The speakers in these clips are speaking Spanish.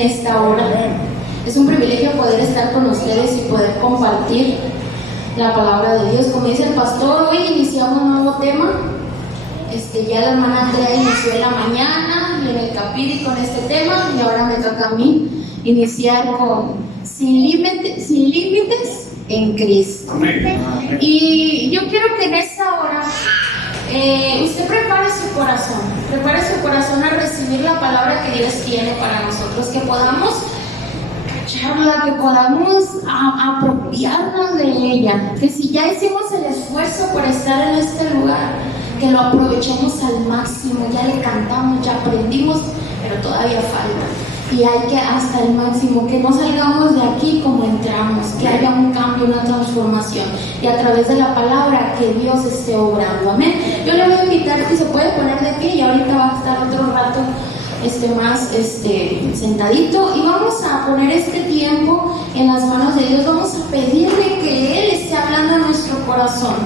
en esta hora. Es un privilegio poder estar con ustedes y poder compartir la palabra de Dios. Como dice el pastor, hoy iniciamos un nuevo tema. Ya la hermana Andrea inició en la mañana y en el capítulo con este tema, y ahora me toca a mí iniciar con sin límites en Cristo. Y yo quiero que en esta hora usted prepare su corazón a recibir la palabra que Dios tiene para nosotros, que podamos cacharla, que podamos apropiarnos de ella, que si ya hicimos el esfuerzo por estar en este lugar, que lo aprovechemos al máximo. Ya le cantamos, ya aprendimos, pero todavía falta, y hay que hasta el máximo, que no salgamos de aquí como entramos, que haya un cambio, una transformación, y a través de la palabra que Dios esté obrando. Amén. Yo le voy a invitar que se puede poner de pie, y ahorita va a estar otro rato más sentadito, y vamos a poner este tiempo en las manos de Dios. Vamos a pedirle que Él esté hablando a nuestro corazón,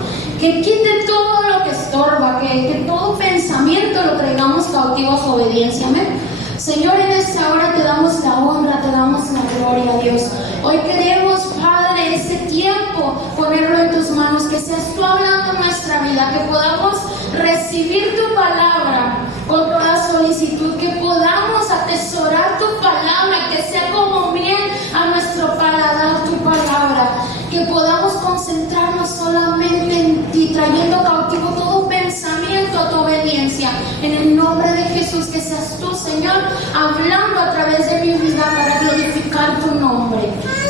que quite todo lo que estorba, que todo pensamiento lo traigamos cautivo a su obediencia. Amén. Señor, en esta hora te damos la honra, te damos la gloria, Dios. Hoy queremos, Padre, ese tiempo ponerlo en tus manos, que seas tú hablando en nuestra vida, que podamos recibir tu palabra con toda solicitud, que podamos atesorar tu palabra, que sea como miel a nuestro paladar tu palabra, que podamos concentrarnos solamente en ti, trayendo cautivo todo pensamiento a tu obediencia. En el nombre de Jesús, que seas tú, Señor, hablando a través de mi vida para glorificar tu nombre.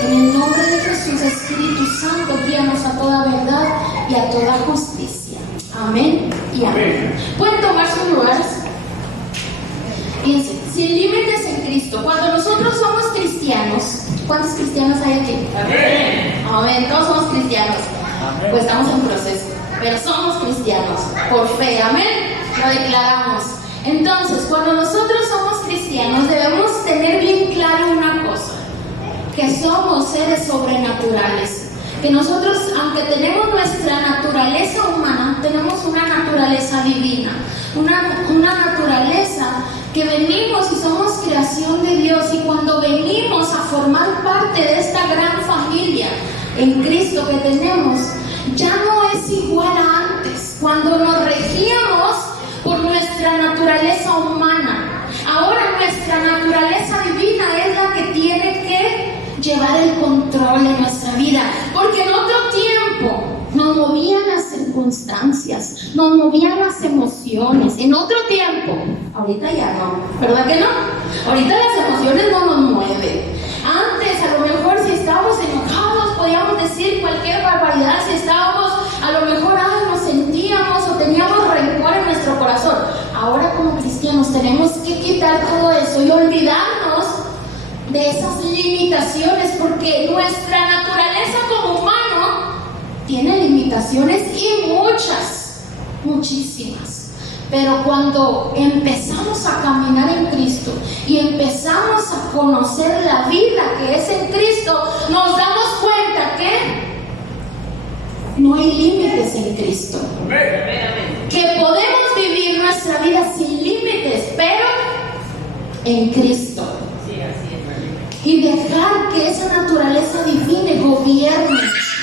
En el nombre de Jesús, Espíritu Santo, guíanos a toda verdad y a toda justicia. Amén y amén. Pueden tomar sus lugares. Fíjense, sin límites en Cristo. Cuando nosotros somos cristianos, ¿cuántos cristianos hay aquí? Amén. Amén, todos somos cristianos. Amén. Pues estamos en proceso, pero somos cristianos por fe. Amén, lo declaramos. Entonces, cuando nosotros somos cristianos, debemos tener bien claro una cosa: que somos seres sobrenaturales. Que nosotros, aunque tenemos nuestra naturaleza humana, tenemos una naturaleza divina, una naturaleza que venimos y somos creación de Dios. Y cuando venimos a formar parte de esta gran familia en Cristo que tenemos, ya no es igual a antes, cuando nos regíamos por nuestra naturaleza humana. Ahora nuestra naturaleza divina es la que tiene que llevar el control de nuestra vida, porque en otro tiempo nos movían las circunstancias, nos movían las emociones. En otro tiempo, ahorita ya no, ¿verdad que no? Ahorita las emociones no nos mueven. Antes, a lo mejor, si estábamos enojados, podíamos decir cualquier barbaridad. Si estábamos, a lo mejor, nos sentíamos o teníamos rencor en nuestro corazón. Ahora, como cristianos, tenemos que quitar todo eso y olvidarnos de esas limitaciones, porque nuestra naturaleza como humano tiene limitaciones, y muchísimas. Pero cuando empezamos a caminar en Cristo y empezamos a conocer la vida que es en Cristo, nos damos cuenta que no hay límites en Cristo. Que podemos vivir nuestra vida sin límites, pero en Cristo. Y dejar que esa naturaleza divina gobierne.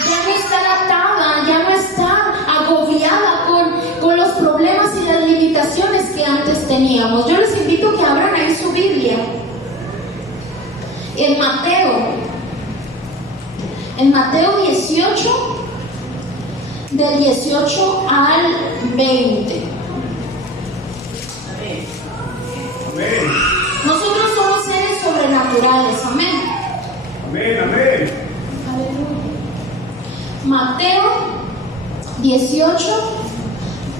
Ya no está atada, ya no está agobiada con los problemas y las limitaciones que antes teníamos. Yo les invito a que abran ahí su Biblia en Mateo 18, del 18 al 20. Amén. Amén. Nosotros somos seres sobrenaturales. Amén. Amén, amén. Mateo 18.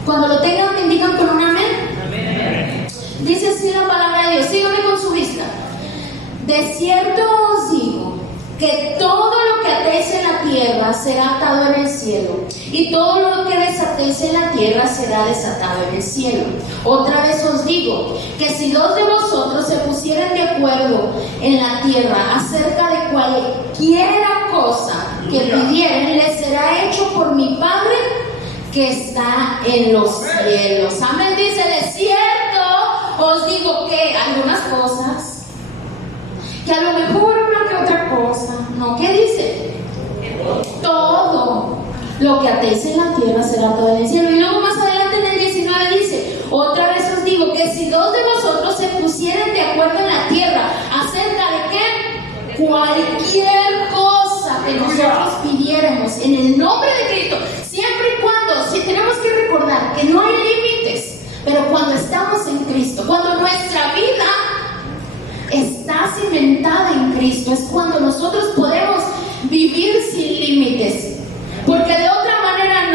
Cuando lo tengan, me indican con un amén. Amén. Dice así la palabra de Dios. Síganme con su vista. De cierto os digo que todo lo que atéis en la tierra será atado en el cielo, y todo lo que desatéis en la tierra será desatado en el cielo. Otra vez os digo que si dos de vosotros se pusieren de acuerdo en la tierra acerca de cualquiera cosa que pidieren, les será hecho por mi Padre que está en los cielos. Amén. Dice: de cierto os digo que algunas cosas que a lo mejor una que otra cosa. No, ¿qué dice? Todo lo que atéis en la tierra será atado en el cielo. Y luego más adelante en el 19 dice: otra vez os digo que si dos de vosotros se pusieren de acuerdo en la tierra acerca de qué, cualquier cosa que nosotros pidiéramos en el nombre de Cristo, siempre y cuando, si tenemos que recordar que no hay límites, pero cuando estamos en Cristo, cuando nuestra vida está cimentada en Cristo, es cuando nosotros podemos vivir sin límites, porque de otra manera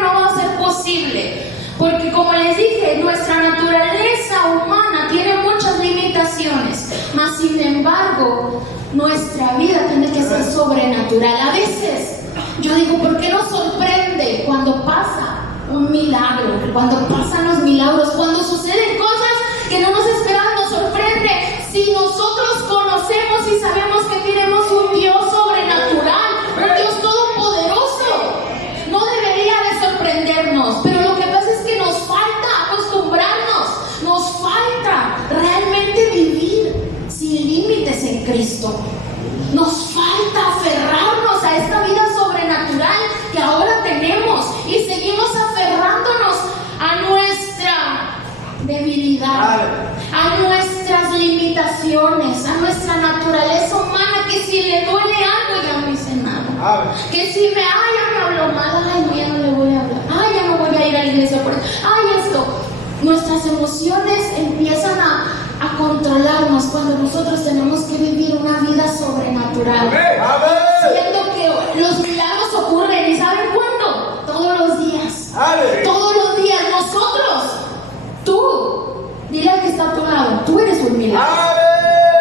no va a ser posible, porque como les dije, nuestra naturaleza humana tiene muchas limitaciones, mas sin embargo nuestra vida tiene que ser sobrenatural. A veces yo digo, ¿por qué nos sorprende cuando pasa un milagro, cuando pasan los milagros, cuando suceden cosas que no nos esperamos? Nos sorprende si nosotros conocemos y sabemos que tenemos un Dios sobrenatural, un Dios todopoderoso. No debería de sorprendernos, pero lo que pasa es que nos falta acostumbrarnos, nos falta realmente vivir sin límites en Cristo. Nos falta aferrarnos a esta vida sobrenatural que ahora tenemos y seguimos aferrándonos a nuestra debilidad, a nuestras limitaciones, a nuestra naturaleza humana, que si le duele algo ya no hice nada, que si ya me habló mal, no, ya no le voy a hablar, ya no voy a ir a la iglesia por eso, esto. Nuestras emociones empiezan a controlarnos cuando nosotros tenemos que vivir una vida sobrenatural, siendo que los milagros ocurren. ¿Y saben cuándo? Todos los días. Todos los días. Dile al que está a tu lado, tú eres un milagro.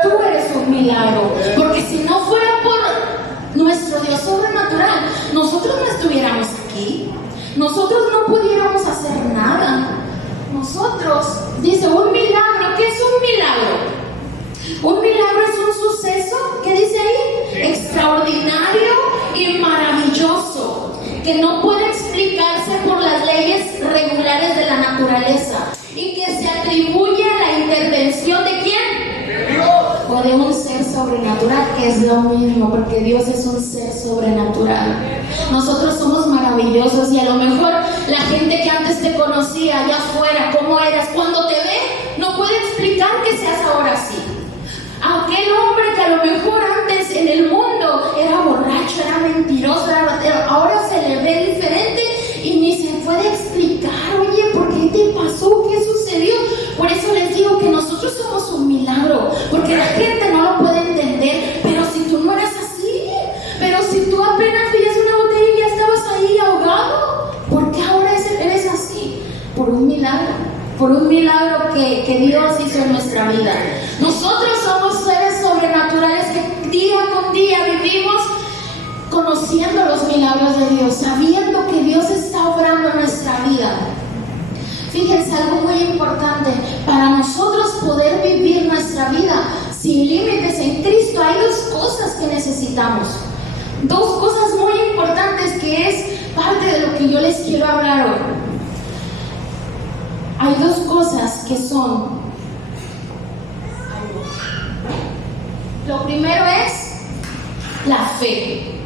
Tú eres un milagro. Porque si no fuera por nuestro Dios sobrenatural, nosotros no estuviéramos aquí. Nosotros no pudiéramos hacer nada. Nosotros, dice, un milagro. ¿Qué es un milagro? Un milagro es un suceso, ¿qué dice ahí? Extraordinario y maravilloso, que no puede explicarse por las leyes regulares de la naturaleza y que se atribuye a la intervención ¿de quién? Dios. O de un ser sobrenatural, que es lo mismo, porque Dios es un ser sobrenatural. Nosotros somos maravillosos y a lo mejor la gente que antes te conocía allá afuera, cómo eras, cuando te ve, no puede explicar que seas ahora así. Aquel hombre que a lo mejor antes en el mundo era borracho, era mentiroso, ahora se le ve diferente y ni se puede explicar. Oye, ¿por qué te pasó? ¿Qué sucedió? Por eso les digo que nosotros somos un milagro, porque la gente no lo puede entender. Pero si tú no eras así, pero si tú apenas pillas una botella y ya estabas ahí ahogado, ¿por qué ahora eres así? Por un milagro que Dios hizo en nuestra vida. Nosotros somos seres sobrenaturales que día con día vivimos conociendo los milagros de Dios, sabiendo que Dios está obrando en nuestra vida. Fíjense, algo muy importante, para nosotros poder vivir nuestra vida sin límites en Cristo, hay dos cosas que necesitamos. Dos cosas muy importantes que es parte de lo que yo les quiero hablar hoy. Hay dos cosas que son. Lo primero es la fe.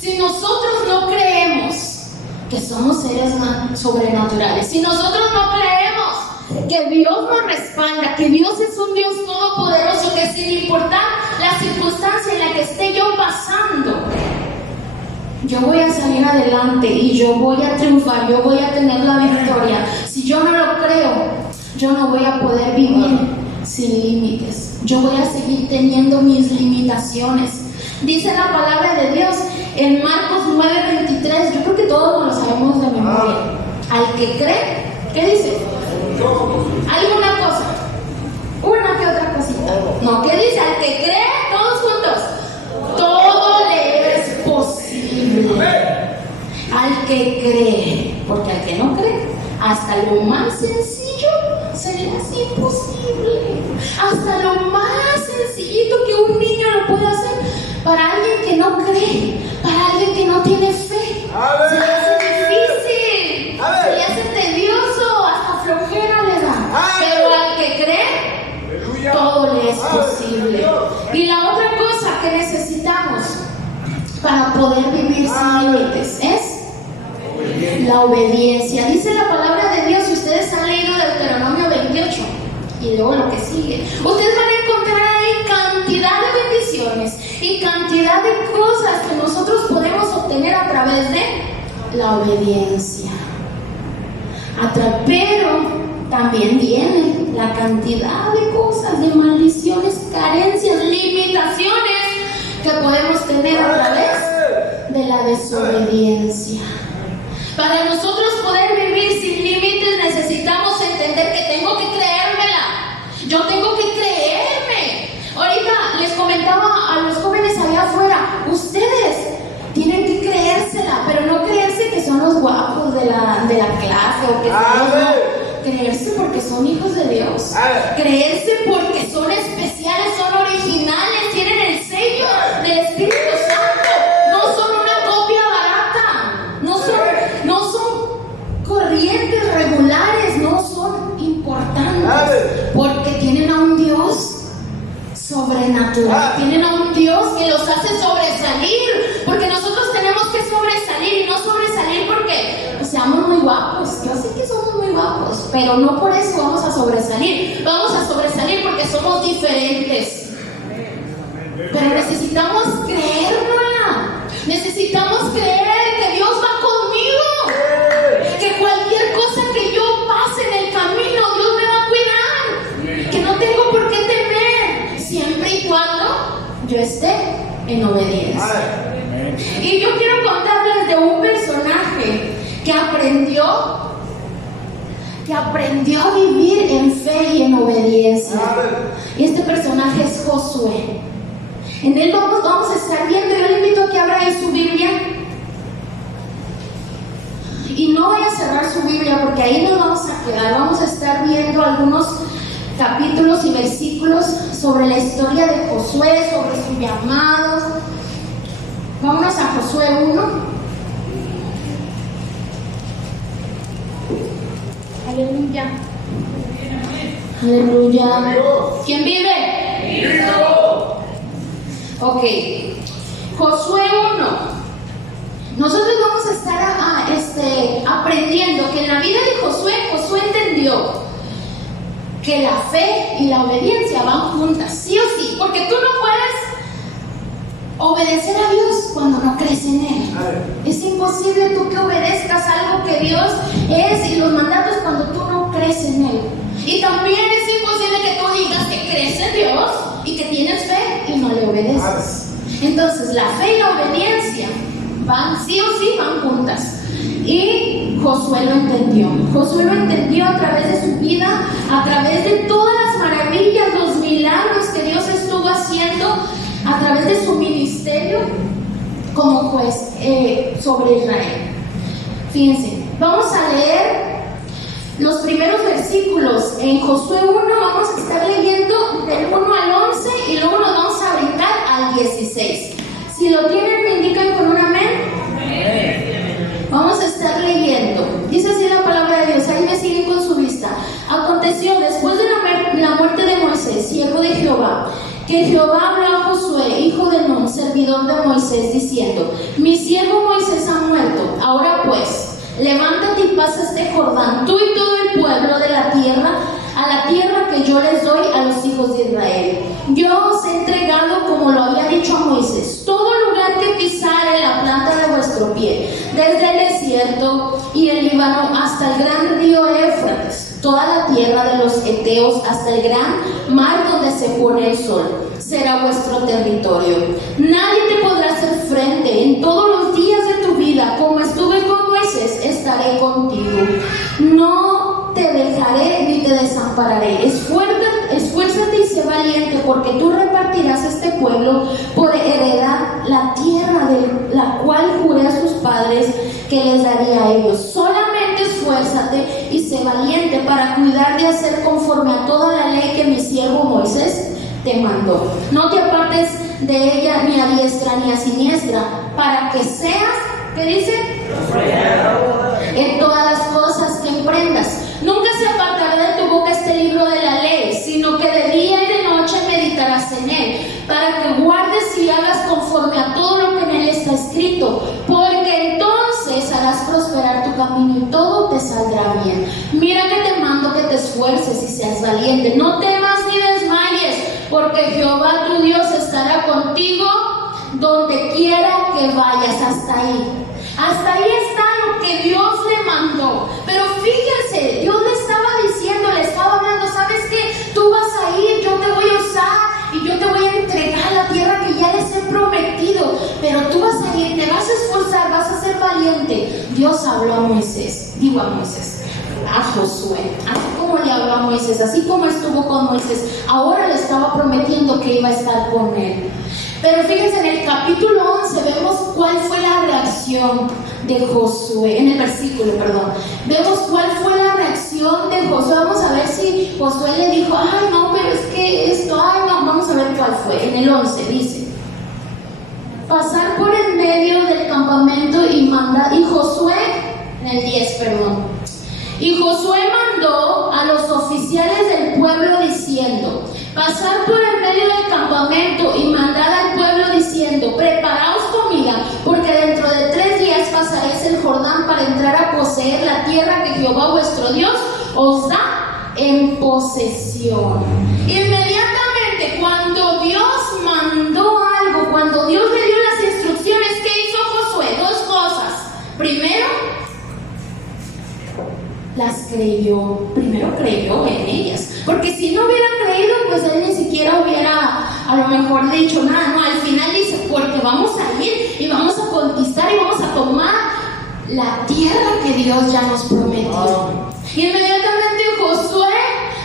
Si nosotros no creemos que somos seres sobrenaturales, si nosotros no creemos que Dios nos respalda, que Dios es un Dios todopoderoso, que sin importar la circunstancia en la que esté yo pasando, yo voy a salir adelante y yo voy a triunfar, yo voy a tener la victoria. Si yo no lo creo, yo no voy a poder vivir sin límites. Yo voy a seguir teniendo mis limitaciones. Dice la palabra de Dios en Marcos 9:23, yo creo que todos nos lo sabemos de memoria. Al que cree, ¿qué dice? ¿Alguna cosa? Una que otra cosita. No, ¿qué dice? Al que cree, todos juntos, todo le es posible. Al que cree, porque al que no cree, hasta lo más sencillo se le hace imposible. Hasta lo más sencillito que un niño lo puede hacer, para alguien que no cree, para alguien que no tiene fe, se le hace difícil, se le hace tedioso, hasta flojera le da. Pero al que cree, todo le es posible. para poder vivir sin límites? Es la obediencia. Dice la palabra de Dios, si ustedes han leído Deuteronomio 28 y luego lo que sigue, ustedes van a encontrar ahí cantidad de bendiciones y cantidad de cosas que nosotros podemos obtener a través de la obediencia. Pero también viene la cantidad de cosas, de maldiciones, carencias, limitaciones que podemos tener a través de la desobediencia. Para nosotros poder vivir sin límites necesitamos entender que tengo que creérmela. Yo tengo que creerme. Ahorita les comentaba a los jóvenes allá afuera, ustedes tienen que creérsela, pero no creerse que son los guapos de la clase o que son creerse porque son hijos de Dios, creerse porque son especiales, son originales, tienen el sello del Espíritu Santo, no son una copia barata, no son corrientes regulares, no son importantes, porque tienen a un Dios sobrenatural, tienen a un Dios que los hace sobresalir, porque nosotros tenemos que sobresalir y no sobresalir porque seamos muy guapos. Yo sé que somos muy guapos, pero no por eso vamos a sobresalir. Vamos a sobresalir porque somos diferentes. Pero necesitamos creérnosla. Necesitamos creer que Dios va conmigo. Que cualquier cosa que yo pase en el camino, Dios me va a cuidar. Que no tengo por qué temer, siempre y cuando yo esté en obediencia. Y yo quiero contarles de un personaje que aprendió a vivir en fe y en obediencia. Y este personaje es Josué. En él vamos a estar viendo. Yo le invito a que abra ahí su Biblia. Y no voy a cerrar su Biblia porque ahí nos vamos a quedar. Vamos a estar viendo algunos capítulos y versículos sobre la historia de Josué, sobre su llamado. Vámonos a Josué 1. Aleluya. Aleluya. ¿Quién vive? Ok. Josué 1. Nosotros vamos a estar aprendiendo que en la vida de Josué entendió que la fe y la obediencia van juntas, sí o sí, porque tú no puedes obedecer a Dios cuando no crees en Él. Es imposible tú que obedezcas algo que Dios es y los mandatos cuando tú no crees en Él. Y también es imposible que tú digas que crees en Dios y que tienes fe y no le obedeces. Entonces la fe y la obediencia van sí o sí, van juntas. Y Josué lo entendió. Josué lo entendió a través de su vida, a través de todas las maravillas, los milagros que Dios estuvo haciendo a través de su ministerio como juez sobre Israel. Fíjense, vamos a leer los primeros versículos en Josué 1. Vamos a estar leyendo del 1 al 11 y luego nos vamos a brincar al 16. Si lo tienen, me indican con un amén. Vamos a estar leyendo. Dice así la palabra de Dios. Ahí me siguen con su vista. Aconteció después de la muerte de Moisés, siervo de Jehová, que Jehová habló a Josué, hijo de Nun, servidor de Moisés, diciendo: mi siervo Moisés ha muerto. Ahora pues, levántate y pasa este Jordán, tú y todo el pueblo de la tierra, a la tierra que yo les doy a los hijos de Israel. Yo os he entregado, como lo había dicho a Moisés, todo lugar que pisare la planta de vuestro pie, desde el desierto y el Líbano hasta el gran río Éufrates, toda la tierra de los heteos hasta el gran mar donde se pone el sol, será vuestro territorio. Nadie te podrá hacer frente en todos los días de tu vida. Como estuve con Moisés, estaré contigo. No te dejaré ni te desampararé. Esfuérzate y sé valiente, porque tú repartirás este pueblo por heredad la tierra de la cual juré a sus padres que les daría a ellos. Solamente esfuérzate y sé valiente para cuidar de hacer conforme a toda la ley que mi siervo Moisés te mandó. No te apartes de ella ni a diestra ni a siniestra, para que seas, ¿qué dice? En todas las cosas que emprendas. Nunca se apartará de tu boca este libro de la ley, sino que de día y de noche meditarás en él, para que guardes y hagas conforme a todo lo que en él está escrito. escrito, porque entonces harás prosperar tu camino y todo te saldrá bien. Mira que te mando que te esfuerces y seas valiente. No temas ni desmayes, porque Jehová tu Dios estará contigo donde quiera que vayas. Hasta ahí está lo que Dios le mandó. Pero fíjense, Dios le estaba diciendo, le estaba hablando, ¿sabes qué? Tú vas a ir, yo te voy a usar y yo te voy a entregar la tierra que ya les he prometido, pero tú vas a ir, te vas a esforzar, vas a ser valiente. Dios habló a Josué, así como le habló a Moisés, así como estuvo con Moisés, ahora le estaba prometiendo que iba a estar con él. Pero fíjense, en el capítulo 11 vemos cuál fue la reacción de Josué, en el versículo, vemos cuál fue la reacción de Josué. Vamos a ver si Josué le dijo, ay no, pero es que esto, ay no, vamos a ver cuál fue. En el 11 dice, pasar por el medio del campamento y Josué, en el 10, y Josué mandó a los oficiales del pueblo diciendo, pasar por el medio del campamento y mandar al pueblo diciendo, preparaos comida, porque dentro de 3 días pasaréis el Jordán para entrar a poseer la tierra que Jehová vuestro Dios os da en posesión. Inmediatamente cuando Dios mandó algo, cuando Dios le dio las instrucciones, ¿qué hizo Josué? 2 cosas. Primero creyó en ellas, porque si no hubiera creído, pues él ni siquiera hubiera a lo mejor dicho nada. No, al final dice, porque vamos a ir y vamos a conquistar y vamos a tomar la tierra que Dios ya nos prometió. Inmediatamente Josué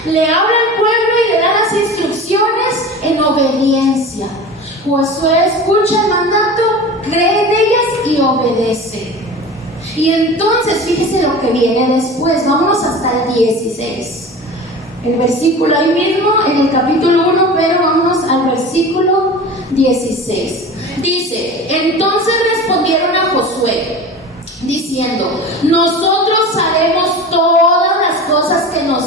le habla al pueblo y le da las instrucciones en obediencia. Josué escucha el mandato, cree en ellas y obedece. Y entonces fíjese lo que viene después. Vámonos hasta el 16. El versículo ahí mismo, en el capítulo 1, pero vámonos al versículo 16. Dice, entonces respondieron a Josué, diciendo, nosotros haremos todas las cosas que nos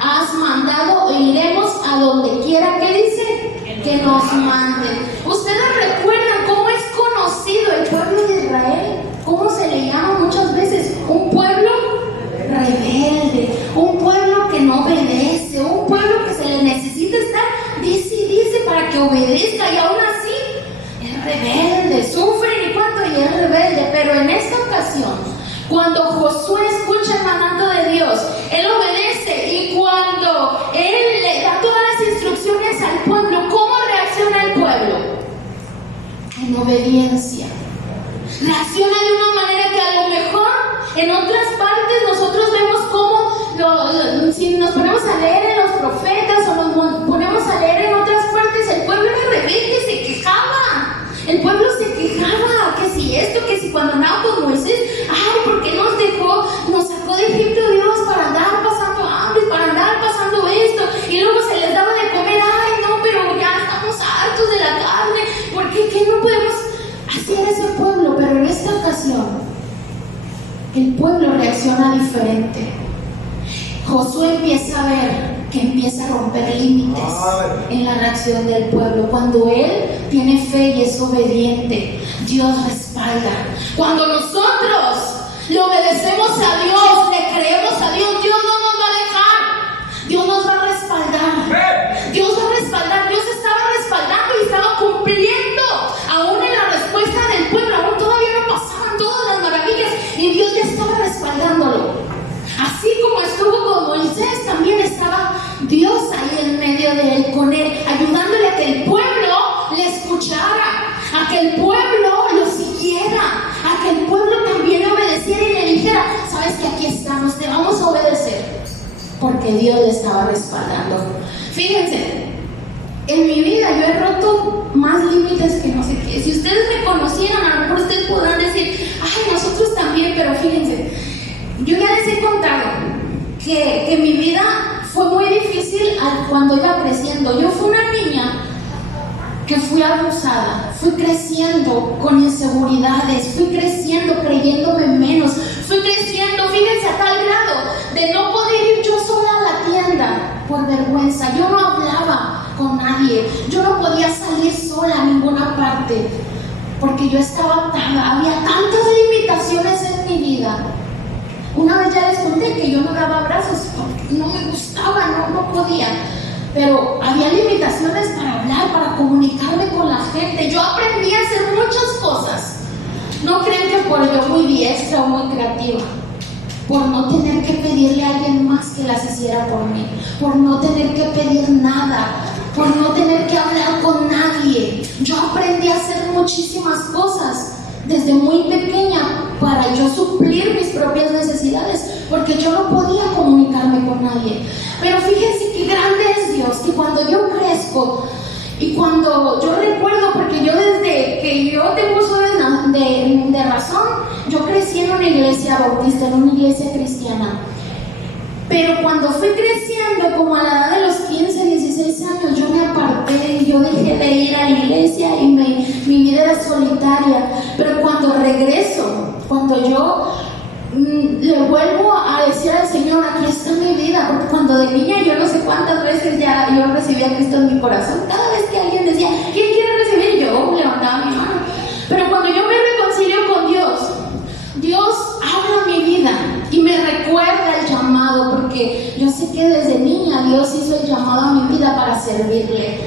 has mandado e iremos a donde quiera que dice que nos manden. ¿Ustedes recuerdan cómo es conocido el pueblo de Israel? ¿Cómo se le llama muchas veces? Un pueblo rebelde, un pueblo que no obedece, un pueblo que se le necesita estar dice y dice para que obedezca, y aún así es rebelde, sufre y cuánto y es rebelde. Pero en esta ocasión, cuando Josué escucha el mandato de Dios, él obedece, y cuando él le da todas las instrucciones al pueblo, ¿cómo reacciona el pueblo? En obediencia. Reacciona de una manera que a lo mejor en otras partes nosotros vemos cómo, si nos ponemos a leer en los profetas o nos ponemos a leer en otras partes, el pueblo era rebelde, se quejaba. El pueblo se quejaba, que si esto, que si cuando andaba con Moisés, ay, ¿por qué nos sacó de Egipto Dios para andar pasando hambre, para andar pasando esto? Y luego se les daba de comer, ay, no, pero ya estamos hartos de la carne, ¿por qué? ¿Qué no podemos? Así era ese pueblo, pero en esta ocasión el pueblo reacciona diferente. Josué empieza a ver que empieza a romper límites en la reacción del pueblo. Cuando él tiene fe y es obediente, Dios respalda. Cuando nosotros le obedecemos a Dios, le creemos a Dios, Dios no nos va a dejar, Dios nos va a respaldar. Dios va a respaldar. Dios estaba respaldando y estaba cumpliendo aún en la respuesta del pueblo. Aún todavía no pasaban todas las maravillas y Dios ya estaba respaldándolo. Así como estuvo con Moisés, también estaba Dios ahí en medio de él, con él, ayudándole a que el pueblo le escuchara, a que el pueblo lo siguiera, a que el pueblo también obedeciera y le dijera, sabes que aquí estamos, te vamos a obedecer, porque Dios le estaba respaldando. Fíjense, en mi vida yo he roto más límites que no sé qué. Si ustedes me conocieran, a lo mejor ustedes podrán decir, ay, nosotros también, pero fíjense, yo ya les he contado que mi vida fue muy difícil cuando iba creciendo. Yo fui una niña que fui abusada, fui creciendo con inseguridades, fui creciendo creyéndome menos, fui creciendo, fíjense, a tal grado de no poder ir yo sola a la tienda por vergüenza. Yo no hablaba con nadie, yo no podía salir sola a ninguna parte. porque yo estaba había tantas limitaciones en mi vida. Una vez ya les conté que yo no daba abrazos, no me gustaba, no podía, pero había limitaciones para hablar, para comunicarme con la gente. Yo aprendí a hacer muchas cosas. No crean que por yo muy diestra o muy creativa, por no tener que pedirle a alguien más que las hiciera por mí, por no tener que pedir nada, por no tener que hablar con nadie. Yo aprendí a hacer muchísimas cosas desde muy pequeña para yo suplir mis propias necesidades, porque yo no podía comunicarme con nadie. Pero fíjense qué grande es Dios, que cuando yo crezco y cuando yo recuerdo, porque yo desde que yo tengo uso de razón, yo crecí en una iglesia bautista, en una iglesia cristiana. Pero cuando fui creciendo, como a la edad de los 15, 16 años, yo me aparté, yo dejé de ir a la iglesia y mi vida era solitaria. Pero cuando regreso, cuando yo le vuelvo a decir al Señor, aquí está mi vida, porque cuando de niña yo no sé cuántas veces ya yo recibí a Cristo en mi corazón. Cada vez que alguien decía, ¿quién quiere recibir? Yo levantaba mi mano. Pero cuando yo me reconcilio con Dios, Dios habla mi vida y me recuerda el llamado, porque yo sé que desde niña Dios hizo el llamado a mi vida para servirle.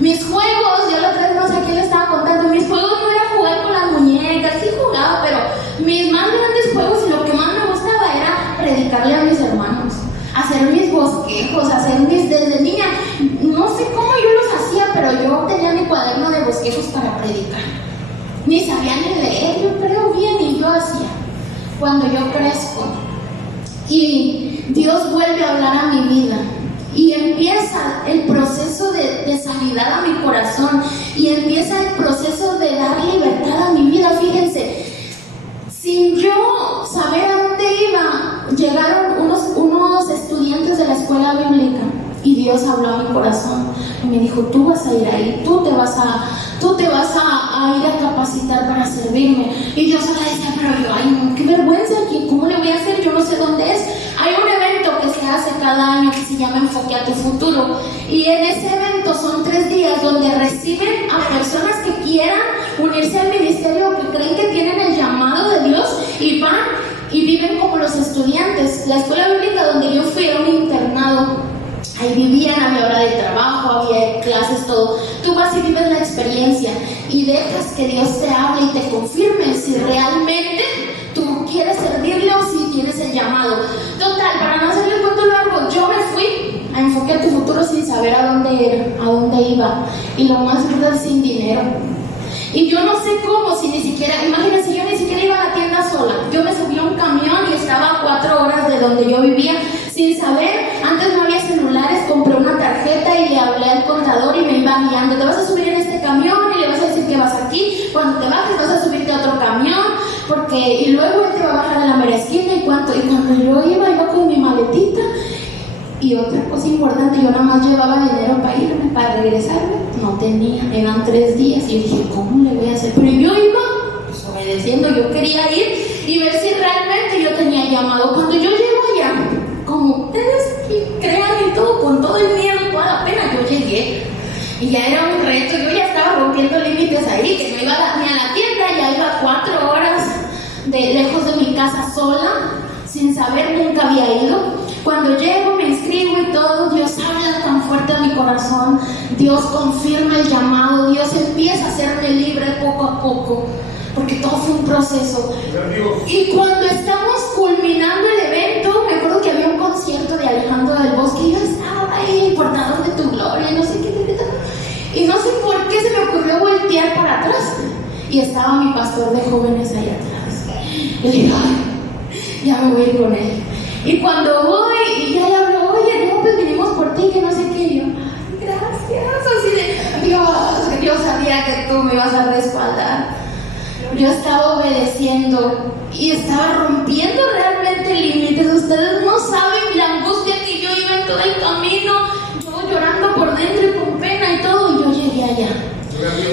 Mis juegos, yo la otra vez no sé a quién le estaba contando, mis juegos no era jugar con las muñecas, sí jugaba, pero mis más grandes juegos y lo que más me gustaba era predicarle a mis hermanos, hacer mis bosquejos, desde niña, no sé cómo yo los hacía, pero yo tenía mi cuaderno de bosquejos para predicar. Ni sabía ni leer, yo creo bien, y yo hacía. Cuando yo crezco y Dios vuelve a hablar a mi vida y empieza el proceso de sanidad a mi corazón y empieza el proceso de dar libertad a mi vida, fíjense, sin yo saber a dónde iba, llegaron unos estudiantes de la escuela bíblica y Dios habló a mi corazón y me dijo, tú vas a ir ahí, tú te vas a ir a capacitar para servirme. Y yo sola decía, pero yo, ay no, qué vergüenza, ¿cómo le voy a hacer? Yo no sé dónde es. Hay un evento que se hace cada año que se llama Enfoque a tu Futuro, y en ese evento son 3 días donde reciben a personas que quieran unirse al ministerio, que creen que tienen el llamado de Dios y van y viven como los estudiantes. La escuela bíblica donde yo fui era un internado. Ahí vivían, había hora de trabajo, había clases, todo. Tú vas y vives la experiencia y dejas que Dios te hable y te confirme si realmente tú quieres servirle o si tienes el llamado. Total, para no hacerle el cuento largo, yo me fui a Enfoque a tu Futuro sin saber a dónde iba, y lo más verdad, sin dinero. Y yo no sé cómo, si ni siquiera, imagínense, yo ni siquiera iba a la tienda sola. Yo me subí a un camión y estaba a 4 horas de donde yo vivía, sin saber. Antes no había celulares, compré una tarjeta y le hablé al contador y me iba guiando. Te vas a subir en este camión y le vas a decir que vas aquí. Cuando te bajes vas a subirte a otro camión, y luego él te va a bajar a la mera esquina. Y cuando yo iba con mi maletita. Y otra cosa importante, yo nada más llevaba dinero para irme, para regresarme, no tenía, eran 3 días, y yo dije, ¿cómo le voy a hacer? Pero yo iba pues, obedeciendo, yo quería ir y ver si realmente yo tenía llamado. Cuando yo llego allá, como ustedes crean y todo, con todo el miedo, toda la pena, yo llegué, y ya era un reto, yo ya estaba rompiendo límites ahí, que no iba ni a la tienda, ya iba 4 horas lejos de mi casa sola, sin saber, nunca había ido. Cuando llego, me inscribo y todo, Dios habla tan fuerte a mi corazón, Dios confirma el llamado, Dios empieza a hacerme libre poco a poco, porque todo fue un proceso. Y cuando estamos culminando el evento, me acuerdo que había un concierto de Alejandro del Bosque y yo estaba ahí, portador de tu gloria, no sé qué, y no sé por qué se me ocurrió voltear para atrás, y estaba mi pastor de jóvenes ahí atrás. Y dije, ay, ya me voy a ir con él. Y cuando voy, y ya le hablo, oye, no, pues vinimos por ti, que no sé qué, y yo, gracias, así de, Dios, yo sabía que tú me ibas a respaldar. Yo estaba obedeciendo y estaba rompiendo realmente límites. Ustedes no saben la angustia que yo iba en todo el camino, yo llorando por dentro y con pena y todo, y yo llegué allá.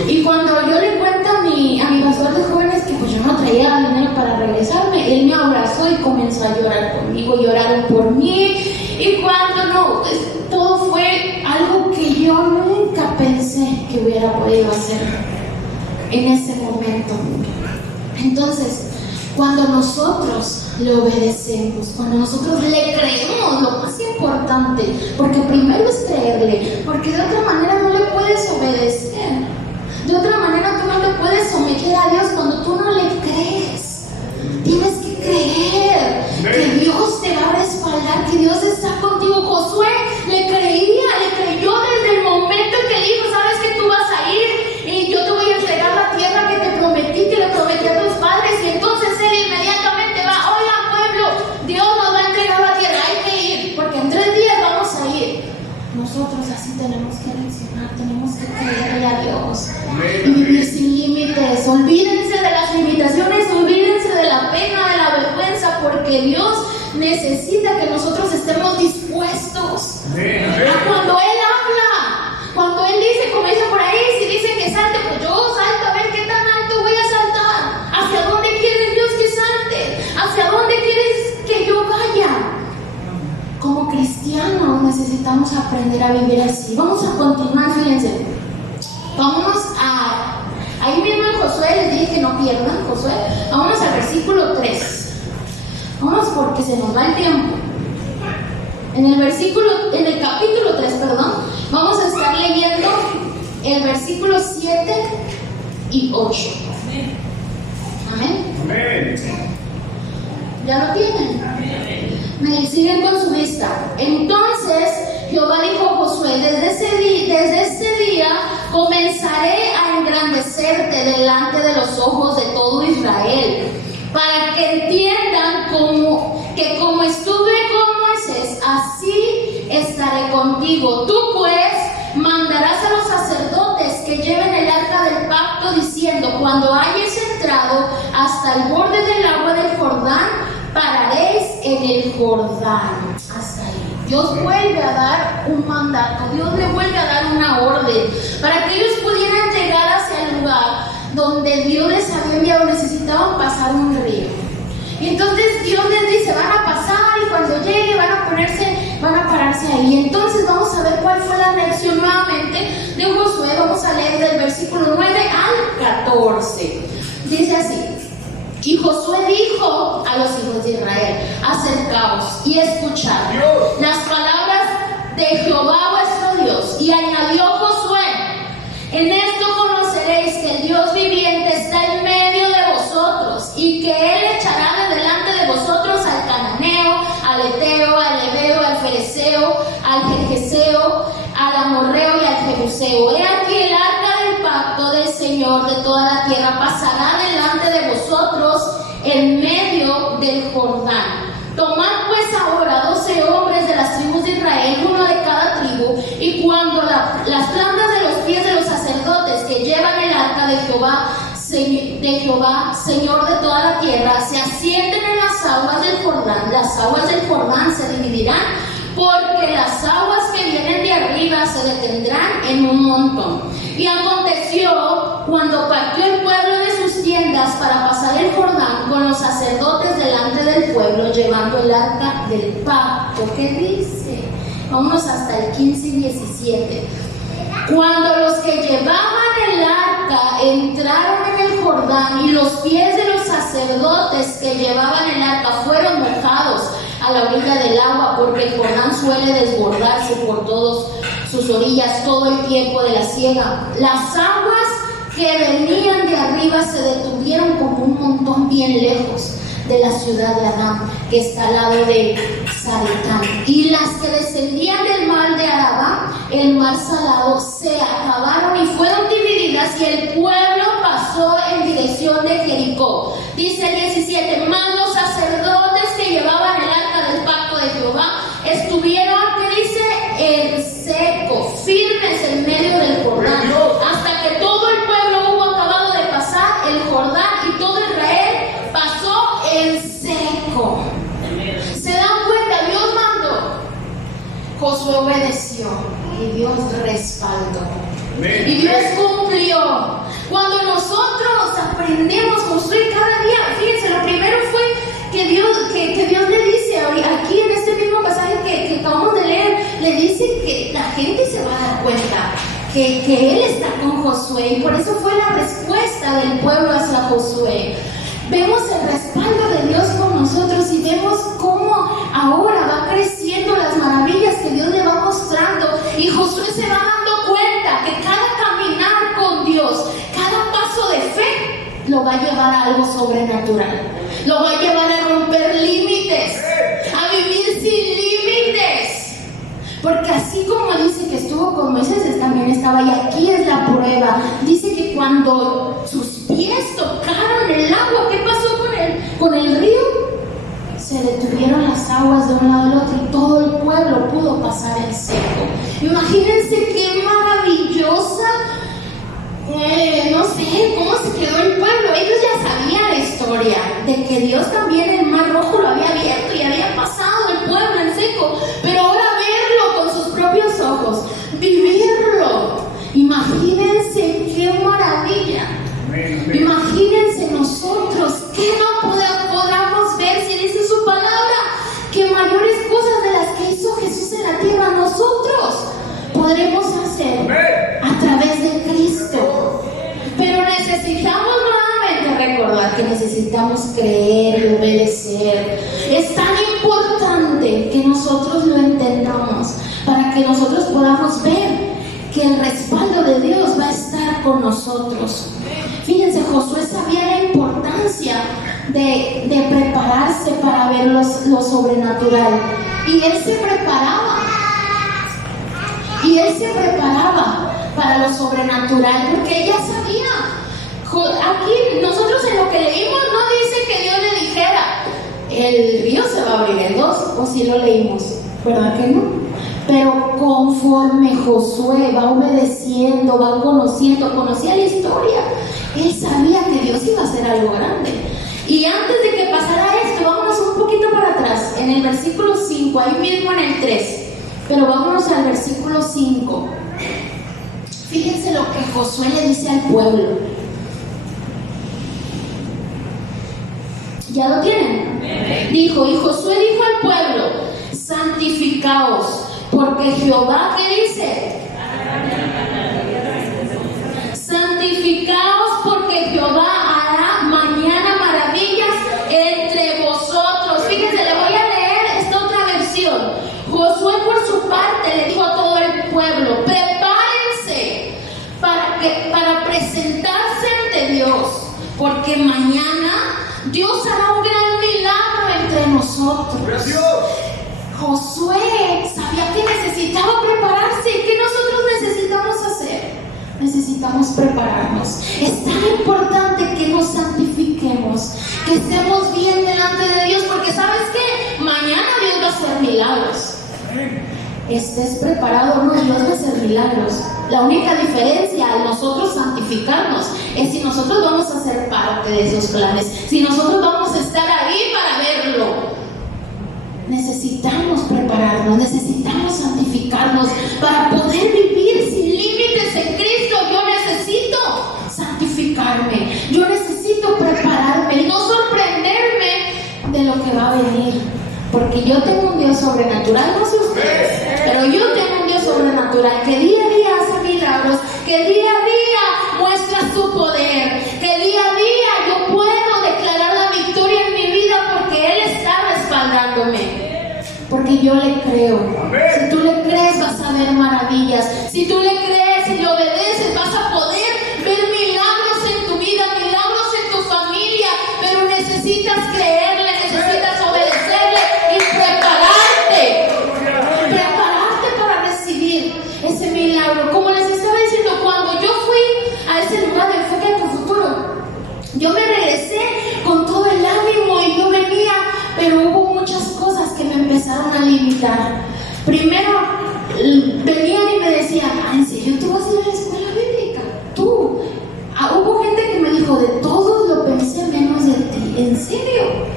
Y cuando yo le cuento a mi pastor de jóvenes que pues yo no traía dinero para regresarme, él me abrazó y comenzó a llorar conmigo, lloraron por mí, y cuando no, todo fue algo que yo nunca pensé que hubiera podido hacer. en ese momento. Entonces, cuando nosotros le obedecemos, cuando nosotros le creemos, lo más importante, porque primero es creerle, porque de otra manera no le puedes obedecer. De otra manera tú no le puedes someter a Dios cuando tú no le crees. Tienes que creer que Dios te va a respaldar, que Dios está contigo. Josué le creyó desde el momento en que dijo, sabes que tú vas a ir y yo te voy a entregar la tierra que te prometí, que le prometí a tus padres. Y entonces él inmediatamente va, oigan pueblo, Dios nos va a entregar la tierra, hay que ir, porque en 3 días vamos a ir. Nosotros así tenemos que reaccionar, tenemos que creerle a Dios y vivir sin límites. Olvídense de las limitaciones, olvídense de la pena, de la vergüenza, porque Dios necesita que nosotros estemos dispuestos a cuando Él habla, cuando Él dice, como dice por ahí, si dice que salte, pues yo salto, a ver qué tan alto voy a saltar, hacia dónde quieres Dios que salte, hacia dónde quieres que yo vaya. Como cristianos necesitamos aprender a vivir así. Vamos a continuar, fíjense. Vámonos ahí mismo en Josué, les dije que no pierdan Josué. Vámonos al versículo 3. Vamos porque se nos va el tiempo. En el capítulo 3, vamos a estar leyendo el versículo 7 y 8. Amén. Amén. ¿Ya lo tienen? Me siguen con su vista. Entonces Jehová dijo a Josué, desde ese día comenzaré a engrandecerte delante de los ojos de todo Israel, para que entiendan que como estuve con Moisés, así estaré contigo. Tú pues mandarás a los sacerdotes que lleven el arca del pacto, diciendo, cuando hayas entrado hasta el borde del agua del Jordán, pararéis en el Jordán. Hasta ahí. Dios vuelve a dar un mandato, Dios le vuelve a dar una orden para que ellos pudieran llegar hacia el lugar donde Dios les había enviado. Necesitaban pasar un río. Y entonces Dios les dice, van a pasar, y cuando llegue van a pararse ahí. Entonces vamos a ver cuál fue la reacción nuevamente de Josué. Vamos a leer del versículo 9 al 14. Dice así: y Josué dijo a los hijos de Israel, acercaos y escuchad las palabras de Jehová vuestro Dios. Y añadió Josué, en esto conoceréis que el Dios viviente está en medio de vosotros, y que Él echará de delante de vosotros al cananeo, al eteo, al ebeo, al fereceo, al gergeseo, al amorreo y al jebuseo. He aquí el arca del pacto del Señor de toda la tierra pasará delante de vosotros en medio del Jordán. Tomad pues ahora 12 hombres de las tribus de Israel, uno de cada tribu, y cuando las plantas de los pies de los sacerdotes que llevan el arca de Jehová, Señor de toda la tierra, se asienten en las aguas del Jordán se dividirán, porque las aguas que vienen de arriba se detendrán en un montón. Y aconteció, cuando partió el pueblo de sus tiendas para pasar el Jordán con los sacerdotes delante del pueblo, llevando el arca del pacto. ¿Qué dice? Vámonos hasta el 15 y 17. Cuando los que llevaban el arca entraron en el Jordán, y los pies de los sacerdotes que llevaban el arca fueron mojados a la orilla del agua, porque el Jordán suele desbordarse por todas sus orillas todo el tiempo de la siega, las aguas que venían de arriba se detuvieron como un montón bien lejos de la ciudad de Adán, que está al lado de Zaretán. Y las que descendían del mar de Arabá, el mar salado, se acabaron y fueron divididas, y el pueblo pasó en dirección de Jericó. Dice el 17, mas los sacerdotes que llevaban el arca del pacto de Jehová estuvieron, ¿qué dice? En seco, firmes en medio del Jordán, hasta que todo el pueblo hubo acabado de pasar el Jordán, y todo Israel pasó en seco. ¿Se dan cuenta? Dios mandó, Josué obedeció, y Dios respaldó, y Dios cumplió. Cuando nosotros aprendemos, Josué cada día, fíjense, lo primero fue que Dios le dice, aquí en este mismo pasaje que acabamos de leer, le dice que la gente se va a dar cuenta que Él está con Josué, y por eso fue la respuesta del pueblo hacia Josué. Vemos el respaldo de Dios con nosotros y vemos cómo ahora va creciendo las maravillas que Dios le va mostrando, y Josué se va dando cuenta que cada caminar con Dios, cada paso de fe, lo va a llevar a algo sobrenatural, lo va a llevar a romper límites, a vivir sin límites. Porque así como dice que estuvo con Moisés, él también estaba, y aquí es la prueba. Dice que cuando sus pies tocaron el agua, ¿qué pasó con el río? Se detuvieron las aguas de un lado al otro y todo el pueblo pudo pasar en seco. Imagínense qué maravillosa, no sé cómo se quedó el pueblo. Ellos ya sabían la historia de que Dios también el mar rojo lo había abierto y había pasado el pueblo en seco, pero ahora verlo con sus propios ojos, vivirlo, imagínense qué maravilla. Imagínense nosotros que no podamos ver, si dice su palabra, que mayores cosas de las que hizo Jesús en la tierra nosotros podremos hacer a través de Cristo. Pero necesitamos nuevamente recordar que necesitamos creer y obedecer. Es tan importante que nosotros lo entendamos para que nosotros podamos ver que el respaldo de Dios va a estar con nosotros. Fíjense, Josué sabía la importancia de prepararse para ver lo sobrenatural, y él se preparaba. Y él se preparaba para lo sobrenatural porque ella sabía. Aquí nosotros en lo que leímos no dice que Dios le dijera el río se va a abrir en dos, o si lo leímos, ¿verdad que no? Pero conforme Josué va obedeciendo, va conocía la historia, él sabía que Dios iba a hacer algo grande. Y antes de que pasara esto, vámonos un poquito para atrás, en el versículo 5, ahí mismo en el 3. Pero vámonos al versículo 5. Fíjense lo que Josué le dice al pueblo. ¿Ya lo tienen? Y Josué dijo al pueblo: santificaos, porque Jehová, ¿qué dice? Santificaos, porque Jehová hará mañana maravillas entre vosotros. Fíjense, le voy a leer esta otra versión. Josué por su parte le dijo a todo el pueblo: prepárense para presentarse ante Dios, porque mañana Dios hará un gran milagro entre nosotros. Gracias. Josué sabía que necesitaba prepararse. ¿Qué nosotros necesitamos hacer? Necesitamos prepararnos. Es tan importante que nos santifiquemos, que estemos bien delante de Dios, porque ¿sabes qué? Mañana Dios va a hacer milagros. Estés preparado o no, Dios va a hacer milagros. La única diferencia al nosotros santificarnos es si nosotros vamos a ser parte de esos planes, si nosotros vamos a estar ahí para verlo. Necesitamos prepararnos, necesitamos santificarnos para poder vivir sin límites en Cristo. Yo necesito santificarme, yo necesito prepararme y no sorprenderme de lo que va a venir. Porque yo tengo un Dios sobrenatural, no sé ustedes, pero yo tengo un Dios sobrenatural que día a día hace milagros, que día a día muestra su poder, que día a día yo puedo declarar la victoria en mi vida porque Él está respaldándome. Porque yo le creo. Si tú le crees, vas a ver maravillas. Si tú le crees y le obedeces, vas a poder ver milagros en tu vida, milagros en tu familia. Pero necesitas creerle, necesitas obedecerle y prepararte para recibir ese milagro. Como les estaba diciendo, cuando yo fui a ese lugar de Enfoque a tu Futuro, yo me regresé con todo el ánimo y yo venía, pero hubo muchas cosas que me empezaron a limitar. Primero, venían y me decían: ¿en serio tú vas a ir a la escuela bíblica? Tú. Hubo gente que me dijo: de todos lo pensé menos de ti. ¿En serio?